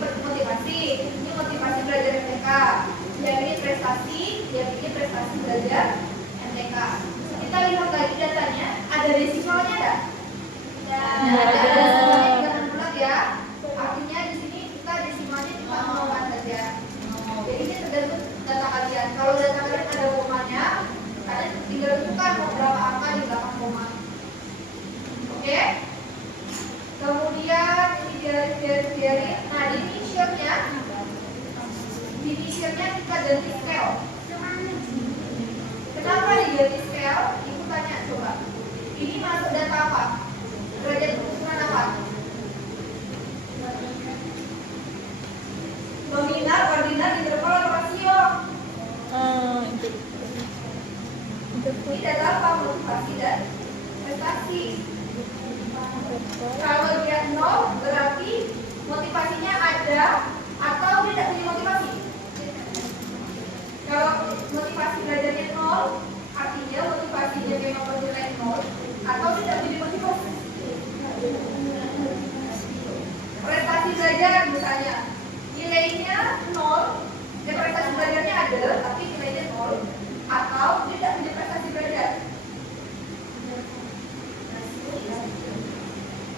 motivasi. Ini motivasi belajar MTK. Yang ini prestasi, yang ini prestasi belajar MTK. Kita lihat lagi datanya, ada desimalnya enggak? Ada desimalnya 3 bulat ya. Artinya di sini kita desimalnya kita maukan saja. Jadi ini tergantung data kalian. Kalau data kalian ada komanya, kalian tinggal tentukan berapa angka di belakang koma. Oke? Kemudian ini biarin. Nah, divisionnya kita ganti scale. Kenapa diganti scale? Ibu tanya coba. Ini masuk data apa? Derajat penyusunan apa? Nominal, ordinal, interval, atau rasio? Ini data apa? Motivasi dan prestasi. Kalau dia 0 berarti motivasinya ada atau tidak punya motivasi. Kalau motivasi belajarnya 0, artinya motivasinya memang bernilai 0 atau tidak punya motivasi. Prestasi belajar misalnya nilainya 0, prestasi belajarnya ada tapi nilainya 0 atau tidak punya prestasi belajar.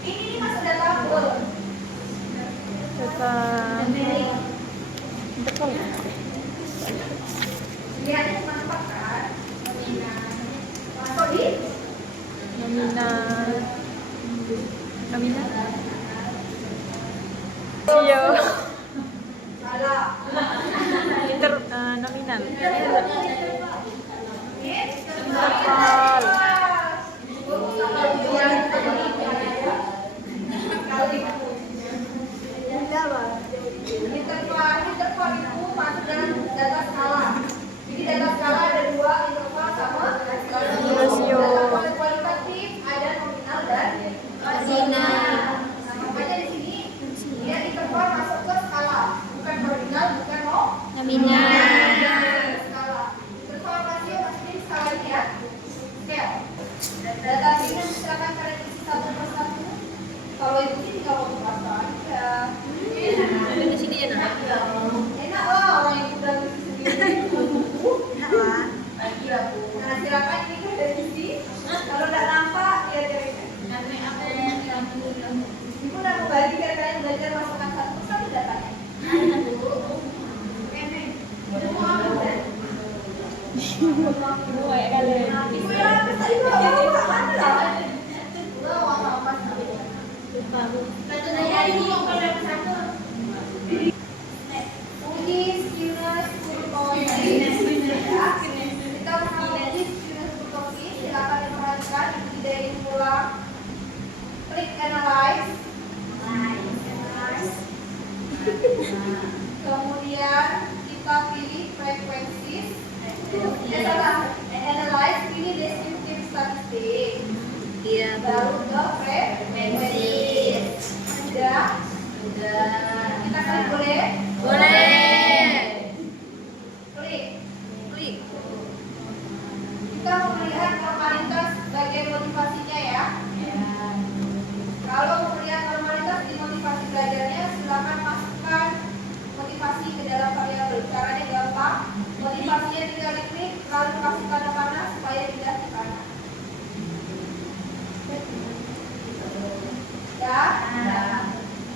Ini masuk data apa? Data interval. Lihatnya cuma 4 kan? Masuk di nominal. Iya. salah. Nominal. Interval. Interval itu masuk dalam data skala. Jadi data skala ada 2, interval sama rasio. Data kualitatif ada nominal dan ordinal. Nah, makanya di sini dia interval masuk ke skala, bukan ordinal, bukan nominal. Skala. Interval rasio maksudnya skala ini ya. Scale. Data ini silakan kalian isi satu persatu. Kalau itu sih tinggal waktu pasang aja. Di sini enak. Enak lah orang yang udah ngisi sendiri. Enak lah. Lagi aku. Nah silakan ini kan dari sisi. Kalau nggak nampak ya cari. Nanti apa yang Ibu udah membagi biar kalian belajar masukkan satu persatu datanya. Semua apa kan? dua ya kalian. Ibu yang apa tadi ibu apa? Mana lah? Udah warna apa? Satu daya ini mau pada satu. Uji skillness kurtosis ya. Kita mau uji skillness kurtosis. Silakan diperhatikan dari ulang. Klik analyze. Kemudian kita pilih frequencies. Analyze pilih descriptive statistik. Iya. Baru ke frequencies. Sudah. Kita klik boleh? Boleh. Klik. Klik. Kita mau melihat normalitas bagian motivasinya ya. Kalau mau melihat normalitas di motivasi belajarnya, silakan masukkan motivasi ke dalam variabel. Caranya gampang. Motivasinya tinggal diklik, lalu kasih tanda panah supaya tidak di kanan. Ya.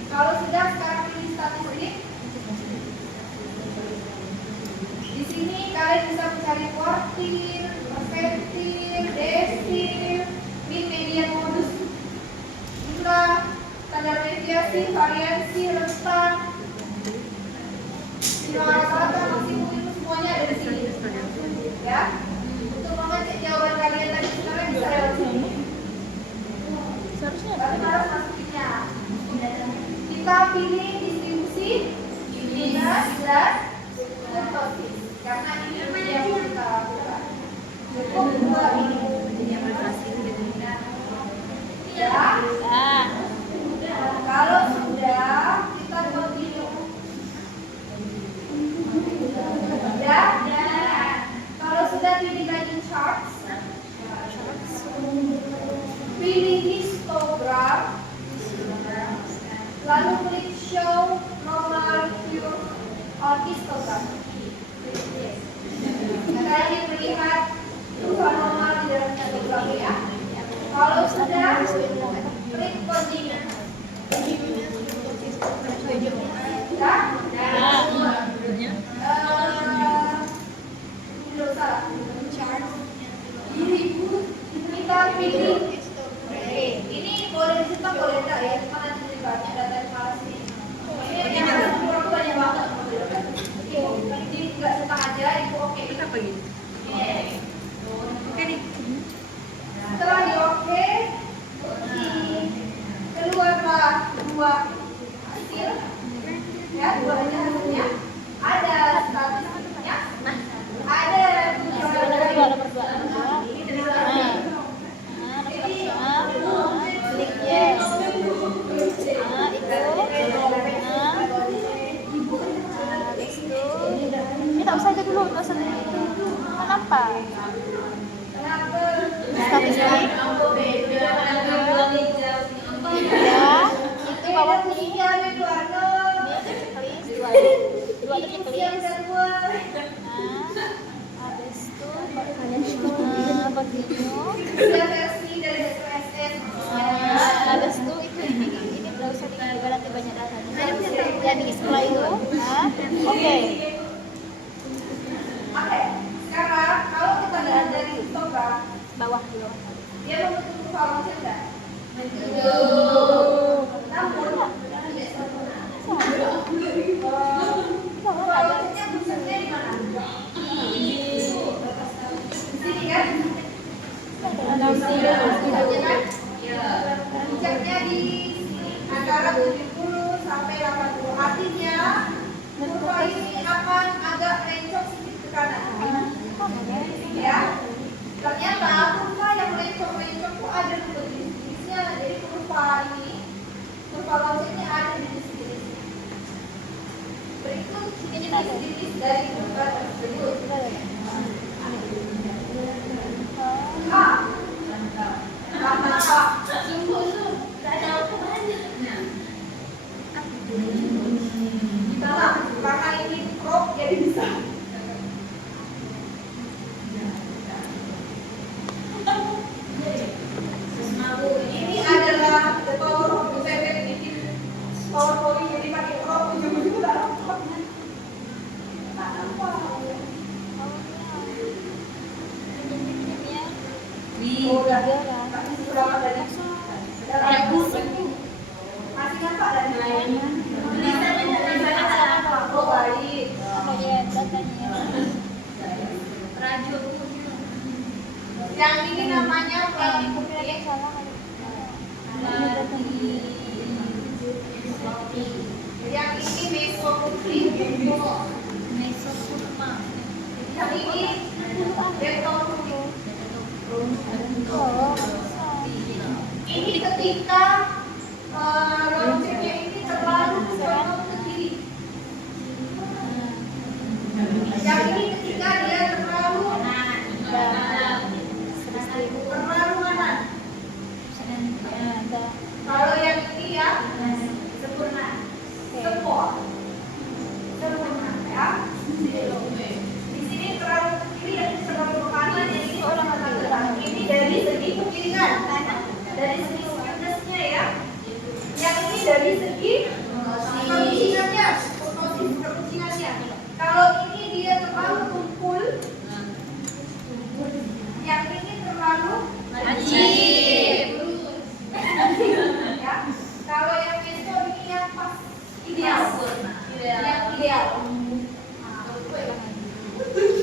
Kalau sudah, sekarang pilih statistik. Di sini kalian bisa mencari quartil, persentil, desil, mean, median, modus, jumlah, standar deviasi, variansi, rentang, rata-rata, maksimum itu semuanya ada di sini. Ya. Untuk mengecek jawaban kalian tadi sekarang bisa lewat sini. Seharusnya Tapi harus masukinnya. Kita pilih distribusi, minus dan kurtosis. Karena ini yang mau kita lakukan. Cukup 2 ini. Ya. Kalau sudah, kita continue. Ya. Kalau sudah pilih line charts. Pilih histogram. Lalu you please show normal curve on histogram? Kita ingin melihat kurva normal di dalam histogram ya. Kalau sudah, print continue. Sudah? Belum salah. Kita pilih. Ini boleh dicetak boleh enggak ya? Cuma nanti dibaca data di kelas ini. Ini yang kurang banyak banget. Jadi nggak cetak aja, itu oke. Kita pergi. Oke nih. Setelah di oke, keluarlah dua hasil. Ya, dua aja hasilnya. Ada statistiknya. Ada Kita usah aja dulu tulisan itu. Kenapa? Statistik. Ya, itu bawahnya. Dua checklist. Habis itu habis itu ini browser juga nanti banyak datanya. Jadi setelah itu, oke. Oke, sekarang kalau kita lihat dari histogram, Bawah dulu. dia membentuk kurva longset enggak? Namun, kurva longsetnya pusatnya di mana? Di sini kan? Puncaknya di sini antara 70 sampai 80. Artinya kurva ini akan agak mencong sedikit ke kanan. Ya, ternyata kurva yang mencong itu ada di jenis-jenisnya. Jadi kurva ini, kurva longsetnya ada di jenis-jenisnya. Berikut jenis-jenis dari kurva tersebut. Karena ini crop jadi bisa. Ini adalah power PPT bikin PowerPoint jadi pakai crop ujung-ujung nggak nampak. Tak nampak. Udah berapa tadi? Masih nampak dari lainnya? Oh baik. Yang ini namanya plastik. Yang ini mesoputri. Yang ini betoputri. Ini ketika longsetnya ini terlalu condong ke kiri. Yang ini ketika dia terlalu kanan. Kalau yang ini ya sempurna. Sempurna ya. Di sini terlalu ke kiri dan terlalu ke kanan. Jadi ini orang akan terang. Ini dari segi kekirian. Dari segi skewnessnya ya. Yang ini dari segi kerucingannya. Kerucingannya. Kalau ini dia terlalu tumpul. Yang ini terlalu ya. Kalau yang meso ini yang pas ideal. Yang ideal.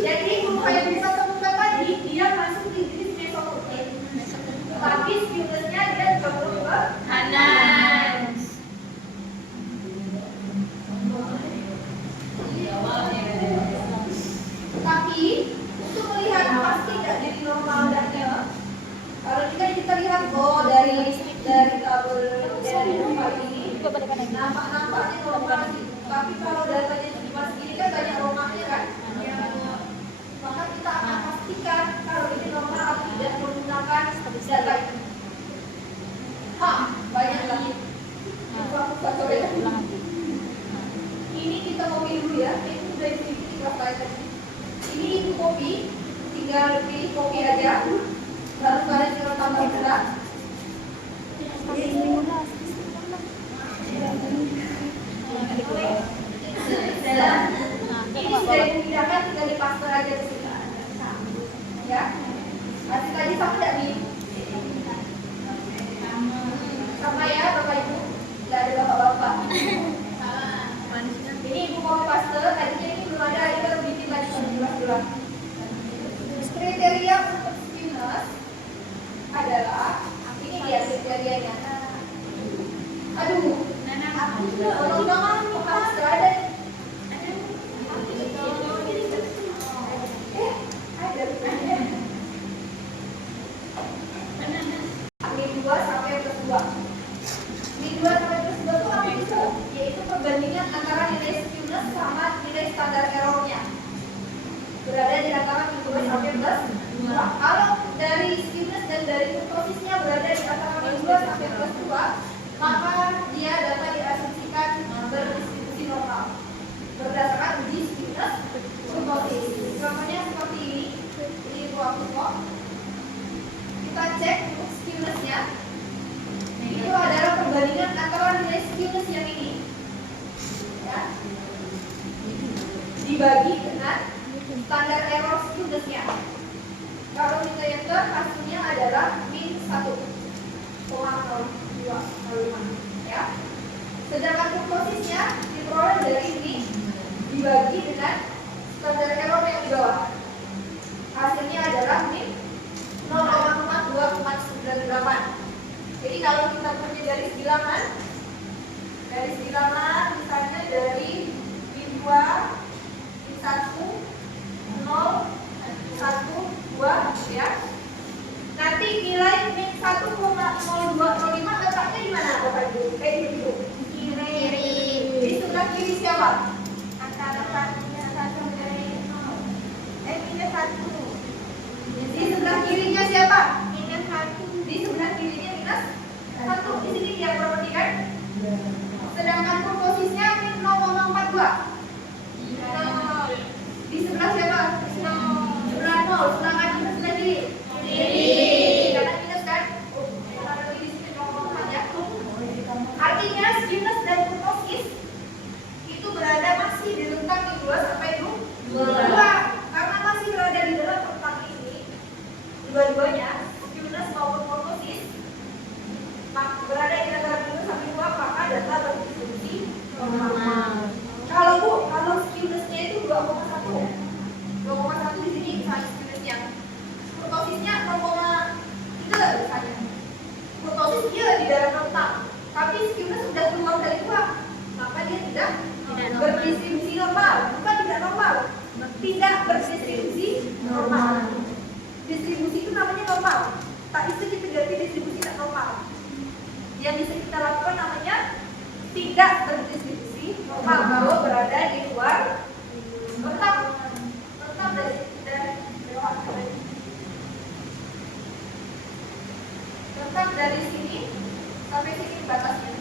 Jadi kurva yang bisa temukan tadi dia masuk di jenis mesoputri. Tapi skewnessnya dia cenderung ke kanan. Tapi untuk melihat pasti tidak jadi normal dannya. Kalau kita lihat dari tabel dari kurva ini nampaknya normal sih. Tapi kalau datanya di mas ini kan banyak romanya kan. Maka kita akan pastikan kalau ini normal atau tidak menggunakan data ini. Banyak lagi. Ulang lagi. Ini kita copy dulu ya. Ini sudah di kelas lain tadi. Ini ibu copy, tinggal pilih copy aja. Lalu kalian tinggal tambah gerak. Ini sudah dipindahkan, tinggal dipaste aja ke sini. Ya. Masih tadi sama tidak nih? Sama ya Bapak Ibu. Tidak ada bapak-bapak. Ini ibu copy paste, tadinya ini belum ada, ini baru bikin lagi dulu. Kriteria untuk stimulus adalah ini dia kriterianya. Aduh, tolong dong, harus ada. Ada. Min 2 sampai plus 2. Min 2 sampai plus 2 itu apa itu? Yaitu perbandingan antara nilai stimulus sama nilai standar errornya. Berada di antara min 2 sampai plus 2. Kalau dari stimulus dan dari kurtosisnya berada di antara min 2 sampai plus 2, maka dia dapat diasumsikan berdistribusi normal berdasarkan uji stimulus kurtosis. Contohnya seperti ini ruang kok. Kita cek untuk stimulusnya. Itu adalah perbandingan antara nilai stimulus yang ini, ya, dibagi dengan standar error stimulusnya. Kalau kita yang hasilnya adalah min 1,0205, ya. Sedangkan kurtosisnya diperoleh dari ini dibagi dengan standar error yang di bawah. Hasilnya adalah min 0,298. Jadi kalau kita punya garis bilangan misalnya dari min 2, min 1, 0, 1, 2, ya. Nanti nilai min 1,0205 letaknya di mana Bapak Ibu? Kayak gitu. Kiri. Di sebelah kiri siapa? Antara satunya 1 dari 0. Minus 1. Di sebelah kirinya siapa? Minus 1. Di sebelah kirinya minus 1. Di sini dia perhatikan. Sedangkan kurtosisnya min 0,42. Di sebelah siapa? 0. Sebelah 0. Sedangkan di sebelah kiri. Karena minus kan? Karena di sini 0,4 ya. Artinya stimulus dan kurtosis itu berada masih di rentang min 2 sampai 2. Karena masih berada di dalam rentang ini, dua-duanya stimulus maupun kurtosis berada di antara min 2 sampai 2, maka data berdistribusi normal. Kalau stimulusnya itu 2,1 di sini misalnya stimulusnya, kurtosisnya 0,3 misalnya. Kurtosis dia di dalam rentang, tapi stimulus sudah keluar dari 2, maka dia tidak berdistribusi normal. Bukan tidak normal, tidak berdistribusi normal. Distribusi itu namanya normal, tak bisa kita ganti distribusi tidak normal. Yang bisa kita lakukan namanya tidak berdistribusi normal kalau berada di luar rentang dari rentang dari sini sampai sini batasnya.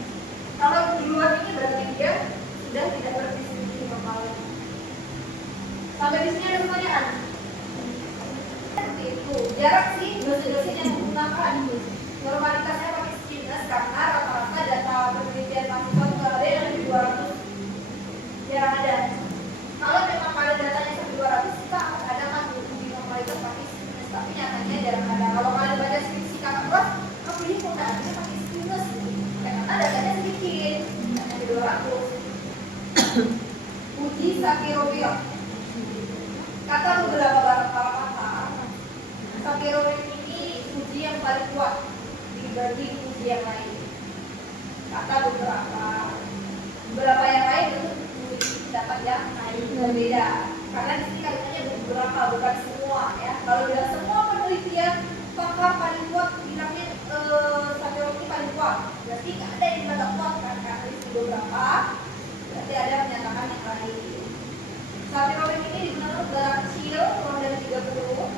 Kalau di luar ini berarti dia sudah tidak berdistribusi normal. Sampai di sini ada pertanyaan? Seperti itu. Jarak sih dosen-dosen yang menggunakan normalitasnya pakai stimulus karena rata-rata data penelitian mahasiswa itu ada yang lebih 200. Jarang ada. Kalau memang pada datanya sampai 200, kita akan ada kan uji normalitas pakai stimulus. Tapi nyatanya jarang ada. Kalau kalian baca skripsi kakak kelas, kamu ini penggunaannya pakai stimulus. Karena datanya sedikit, hanya 200. Uji Shapiro-Wilk. Kata beberapa kata, Shapiro-Wilk ini uji yang paling kuat dibanding uji yang lain. Kata beberapa yang lain itu dapat yang berbeda. Karena di sini kalimatnya beberapa, bukan semua ya. Kalau dalam semua penelitian pakar paling kuat bilangnya Shapiro ini paling kuat. Berarti nggak ada yang tidak kuat kan? Karena di sini beberapa, berarti ada yang menyatakan yang lain. Shapiro ini digunakan untuk darah kecil kurang dari 30.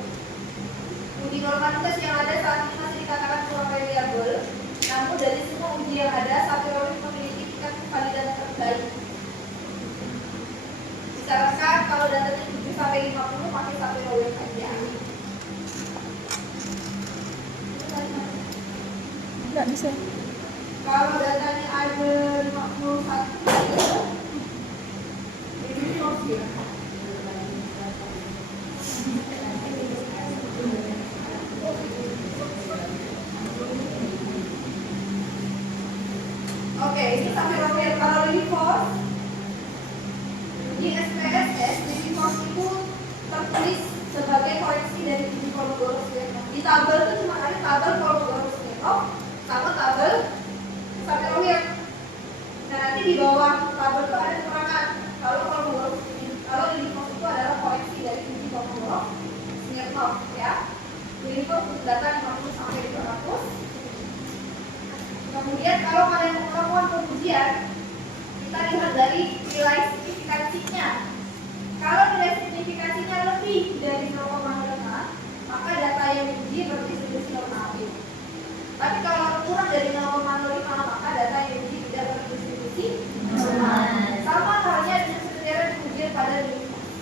Uji normalitas yang ada saat ini masih dikatakan kurang reliable. Namun dari semua uji yang ada, Shapiro memiliki kali data terbaik. Misalkan kalau datanya 7 sampai 50 pakai 1 row aja. Nggak bisa. Kalau datanya ada 51, ini opsi. Oke, ini sampai row kalau living force di SPSS, living force itu tertulis sebagai koreksi dari tinggi Kolmogorov-Smirnov. Di tabel itu cuma ada tabel Kolmogorov-Smirnov sama tabel sampai row. Nah, nanti di bawah tabel itu ada keterangan kalau living force itu adalah koreksi dari tinggi Kolmogorov-Smirnov, ya. Living force untuk data 50 sampai 200. Kemudian kalau kalian mau melakukan pengujian, kita lihat dari nilai signifikansinya. Kalau nilai signifikansinya lebih dari 0,5, maka data yang diuji berdistribusi normal. Tapi kalau kurang dari 0,05, maka data yang diuji tidak berdistribusi normal. Sama halnya dengan kriteria pengujian pada living force.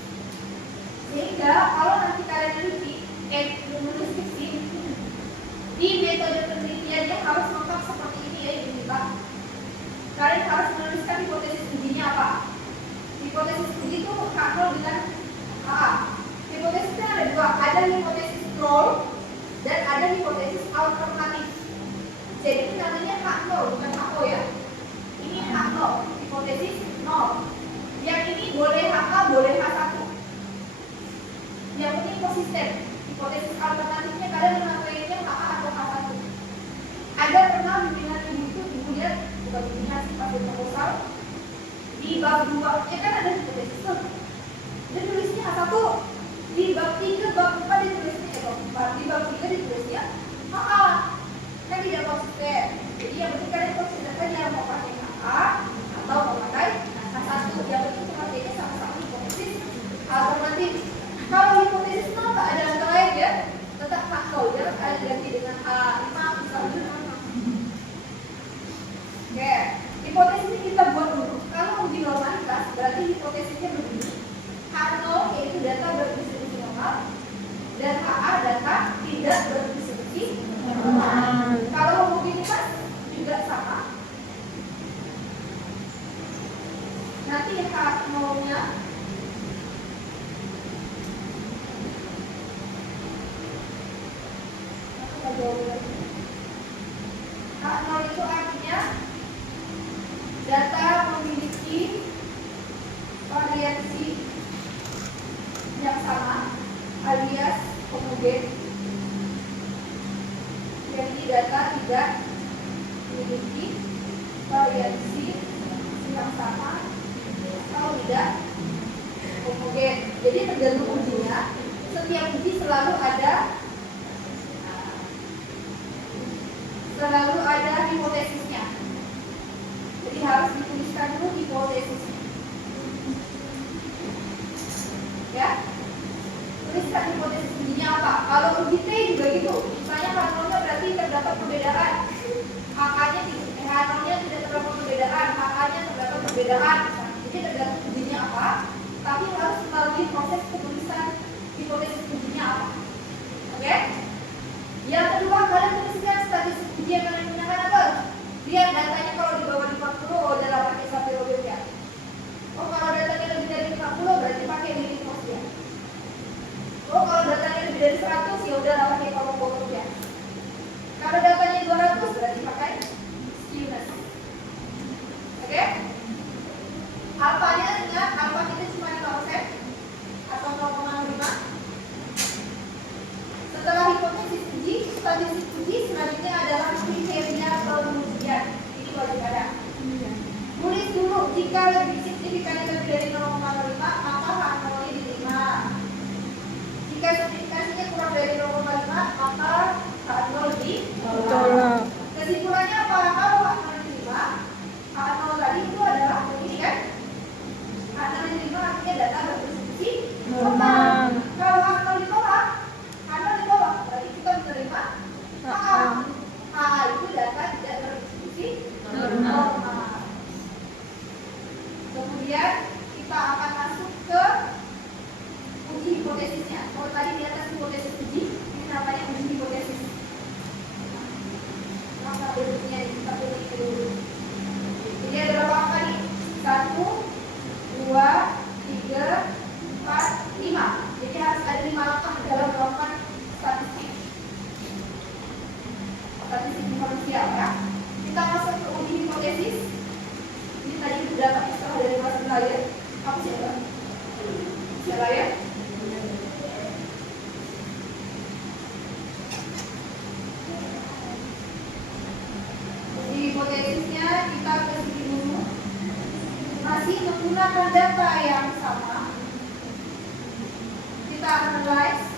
Sehingga kalau nanti kalian menulis skripsi di metode penelitiannya harus lengkap seperti ini ya, ini Pak. Kalian harus menuliskan hipotesis ujinya apa. Hipotesis uji itu H0 dengan HA. Hipotesisnya ada dua, ada hipotesis roll dan ada hipotesis alternatif. Jadi ini namanya H0 bukan HO ya. Ini H0, hipotesis 0. Yang ini boleh HA, boleh H1. Yang penting konsisten. Hipotesis alternatifnya kalian mengakuinya HA atau H1. Ada pernah bimbingan itu kemudian bukan bimbingan sih pas proposal di bab 2-nya kan ada hipotesis tuh. Dia tulisnya H1, di bab 3, bab 4 ditulisnya di bab 3 ditulisnya HA. Kan tidak konsisten. Jadi yang penting kalian konsisten saja mau pakai HA atau mau pakai H1. Yang penting pakainya sama-sama hipotesis alternatif. Kalau hipotesis 0 tak ada antara lain ya, tetap H0 ya, kalian ganti dengan H5 misalnya. Oke, hipotesis ini kita buat dulu. Kalau uji normalitas berarti hipotesisnya begini. H0 yaitu data berdistribusi normal dan HA data tidak berdistribusi normal. Kalau homogenitas juga sama. Nanti H0-nya H0 itu artinya data memiliki variasi yang sama alias homogen. Jadi data tidak memiliki variasi yang sama atau tidak homogen. Jadi tergantung ujinya. Setiap uji selalu ada hipotesisnya. Jadi harus dituliskan dulu hipotesisnya. Ya, tuliskan hipotesis ujinya apa. Kalau uji T juga gitu. Misalnya H0-nya berarti terdapat perbedaan. H-nya tidak terdapat perbedaan. H-nya terdapat perbedaan. Jadi tergantung ujinya apa. Tapi harus melalui proses penulisan hipotesis ujinya apa. Oke? Yang kedua, kalian tuliskan statistik uji yang kalian gunakan apa? Lihat datanya kalau di bawah 50, udah pakai satu row ya. Oh, kalau datanya lebih dari 50 berarti pakai living force ya. Oh, kalau datanya lebih dari 100 ya udah pakai Kolmogorov ya. Kalau datanya 200 berarti pakai skewness. Oke? Alfanya ingat, alfa kita cuma 5% atau 0,5. Setelah hipotesis uji, statistik uji selanjutnya adalah kriteria pengujian. Ini wajib ada. Tulis dulu, jika lebih signifikan lebih dari 0,5 maka H0-nya diterima. Jika signifikansinya kurang dari 0,5 maka H0 ditolak. Kesimpulannya apa? Kalau H0 diterima, H0 tadi itu adalah ini kan? H0 diterima artinya data berdistribusi normal. Kalau H0 ditolak, berarti kita menerima HA. HA itu data tidak berdistribusi normal. Kemudian kita akan masuk ke uji hipotesisnya. Kalau tadi di atas hipotesis uji, ini namanya uji hipotesis. Angka berikutnya kita pilih dulu. Jadi ada berapa angka nih? 1, 2, 3, 4, 5. Jadi harus ada 5 langkah dalam melakukan statistik diferensial ya. Kita masuk ke uji hipotesis. Ini tadi sudah dapat istilah dari bahasa Belanda. Apa siapa? Siapa ya? Uji hipotesisnya kita ke sini dulu. Masih menggunakan data yang sama. Kita analyze.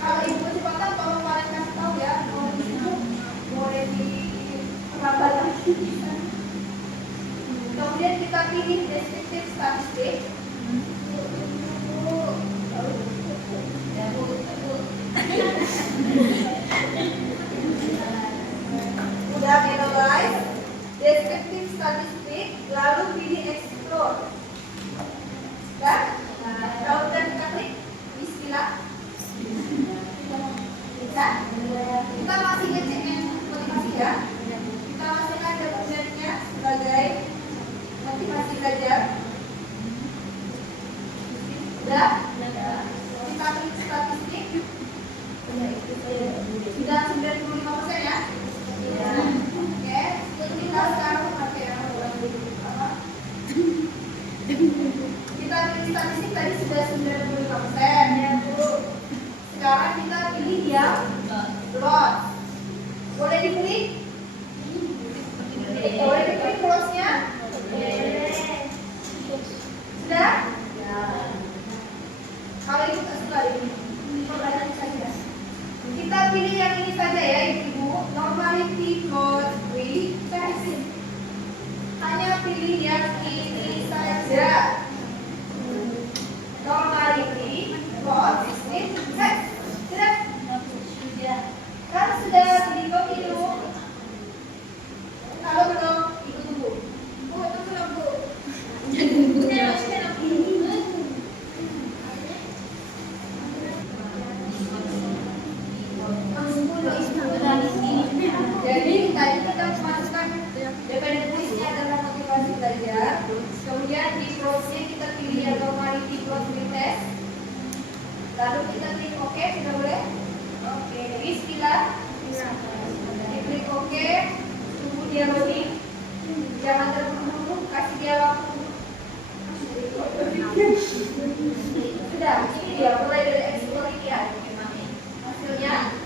Kalau ibu kecepatan tolong kalian kasih tahu ya. Kalau ibu boleh diperlambat lagi. Kemudian kita pilih deskriptif statistik. Udah analyze deskriptif statistik, lalu pilih explore. Dan kalau udah kita klik istilah, kita masih ngecek motivasi ya. Kita masih ada dokumennya sebagai motivasi belajar. Sudah? Kita klik statistik. Sudah 95% ya? Oke, kita sekarang pakai apa? Kita pilih statistik tadi sudah 95% ya Bu. Sekarang kita pilih yang loss. Boleh diklik? Boleh diklik lossnya? Sudah? Kalau ibu tak suka ini, perhatikan saja. Kita pilih yang ini saja ya ibu. Normality plot retest. Hanya pilih yang ini saja. Normality plot retest. Sudah? Kan sudah di copy dulu. Kalau belum, ibu tunggu. Bu, itu belum Bu. Jadi tadi kita masukkan dependent listnya adalah motivasi belajar. Kemudian di plotnya kita pilih yang normality plot retest. Lalu kita klik OK, sudah boleh? Oke, istilah. Diklik OK, tunggu dia loading. Jangan terburu-buru, kasih dia waktu. Sudah, ini dia mulai dari explore ya. Hasilnya.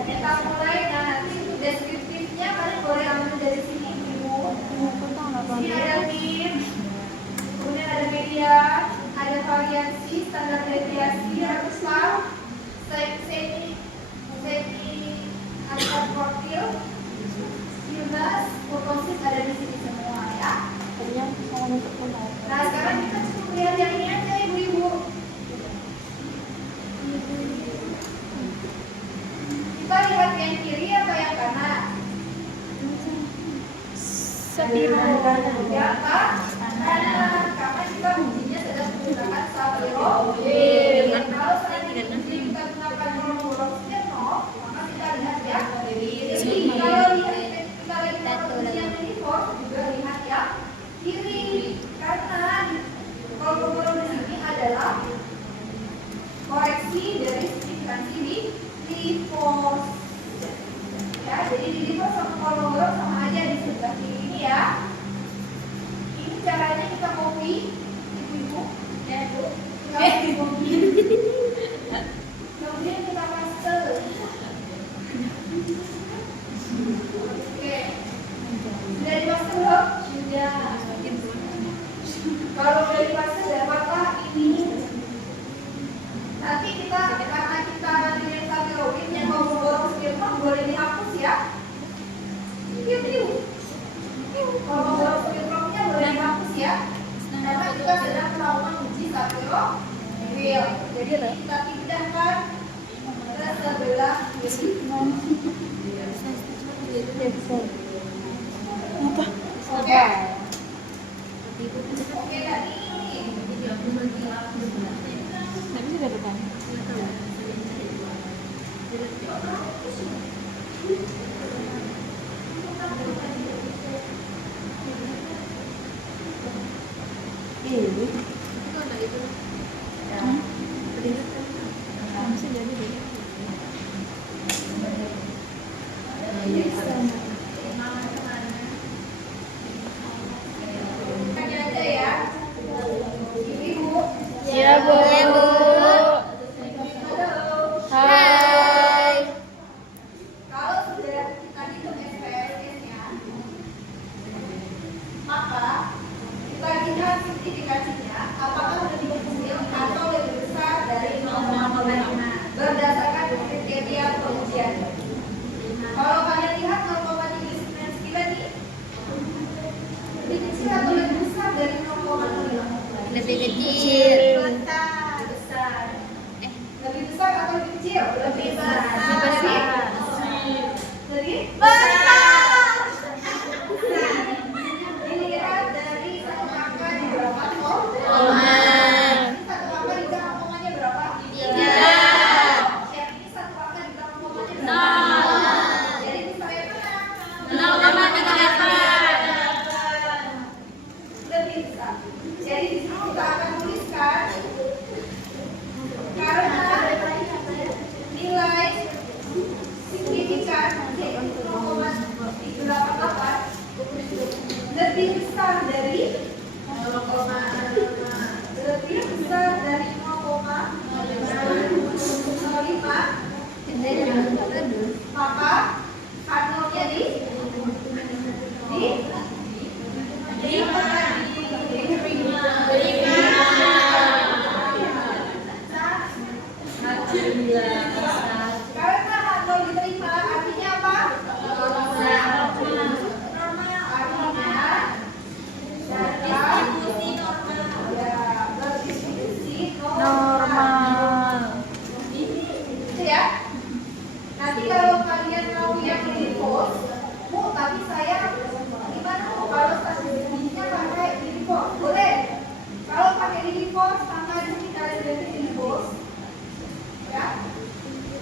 Kita mulai, nah nanti untuk deskriptifnya kalian boleh ambil dari sini dulu. Ini ada tim, kemudian ada media, ada variasi, standar deviasi, ratusan, semi, ada profil, stimulus, fotosis ada di sini semua ya. Nah sekarang kita cukup lihat yang ini aja ibu-ibu. Kita lihat yang kiri atau yang kanan? Yang kanan, karena kita ujinya sedang menggunakan Sapiro. Kalau selanjutnya kita gunakan bolong-bolong Smirnoff, maka kita lihat ya. Jadi kalau lihat kita lihat ujian ini juga lihat ya kiri, karena bolong-bolong di sini adalah koreksi dari signifikansi di lipos. Ya, jadi di lipos sama bolong-bolong sama aja di sebelah kiri ini ya. Ini caranya kita copy, ibu-ibu, ya Bu. Kita copy. Kemudian kita paste. Oke. Sudah dipaste belum? Sudah. Kalau sudah dipaste dapatlah ini. Nanti kita karena kita dengan Sapirowin yang bolong Smirnoff boleh dihapus ya. Kalau bolong Smirnoffnya boleh dihapus ya. Karena kita sedang melakukan uji Sapirowin. Jadi kita pindahkan ke sebelah kiri. Oke. Nggak bisa dari depan. Bisa jadi deh. Tanya aja ya. Ibu. Ya, Bu. Halo. Hai. Kalau sudah kita hitung SPSS-nya, maka kita lihat signifikansinya apakah lebih kecil atau lebih besar dari 0,5 berdasarkan kriteria pengujian. Kalau kalian lihat 0,39 nih, lebih kecil atau lebih besar dari 0,5? Lebih kecil. Besar. Lebih besar atau lebih kecil? Lebih besar. Lebih besar. Dilihat dari satu angka di berapa koma. Satu angka di belakang komanya berapa? 3. Yang ini satu angka di belakang komanya berapa? Jadi itu saya mana? 0,38. Lebih besar. Jadi di sini kita akan tuliskan karena nilai signifikan yaitu 0,38 lebih besar dari 0,05 maka kandungnya karena hal diterima artinya apa? Normal. Itu ya. Nanti kalau kalian mau yang di post, Bu, tapi saya gimana Bu kalau statistiknya pakai di post? Boleh. Kalau pakai di post, sama di sini kalian ganti di post. Ya.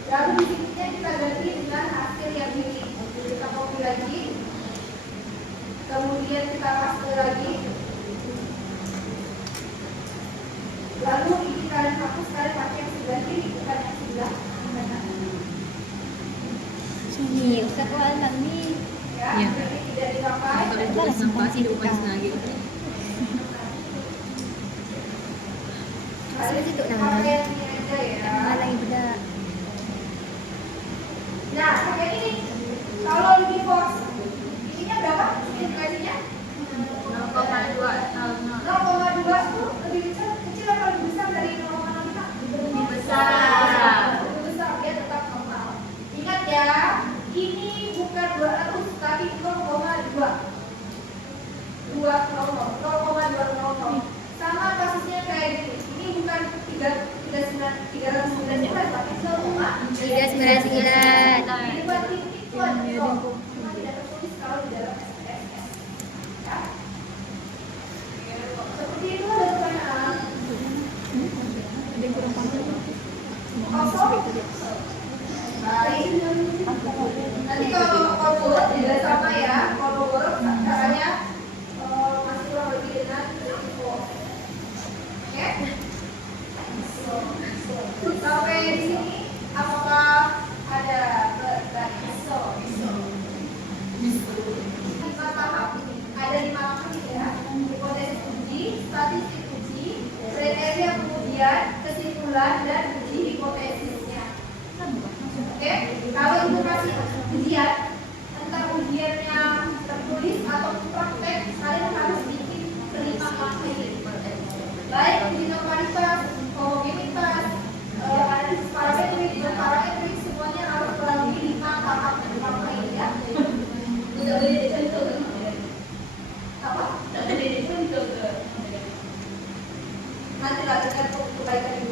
Lalu di sininya kita ganti dengan hasil yang ini. Kita copy lagi. Kemudian kita paste lagi. Lalu ini kalian hapus, kalian pakai yang sebelah kiri, bukan yang sebelah kanan. Sini, usah ko alam ni. Ya, Ya. jadi tidak dipakai. Kalau tulis sampah sih diupas lagi. Kalian itu pakai yang ini aja ya. Lagi beda. Nah, pakai ini. Kalau di post, ininya berapa? Signifikansinya? 0,2 itu lebih kecil atau lebih besar dari 0,05? Lebih besar. Lebih besar, dia tetap normal. Ingat ya, ini bukan 200 tapi 0,2. 0,200. Sama kasusnya kayak gini. Ini bukan 399 tapi 399. Dibuat titik buat cuma tidak tertulis kalau di dalam SPSS. Ya. Seperti itu ada pertanyaan. Kosong. Baik. Nanti kalau korban tidak sama ya. Kalau korban caranya masih kurang lebih dengan info. Oke? Sampai di sini apakah ada pertanyaan? Lima tahap ada 5 langkah ya. Hipotesis uji, statistik uji, kriteria pengujian, kesimpulan dan uji hipotesisnya. Oke, kalau itu masih ujian, tentang ujiannya tertulis atau praktek, kalian harus bikin kelima langkah ini. Baik uji normalitas, homogenitas, analisis parametrik, dan parametrik semuanya harus melalui 5 tahap langkah ini ya. Tidak boleh dicontoh. Apa? Tidak boleh dicontoh. Nanti lakukan kebaikan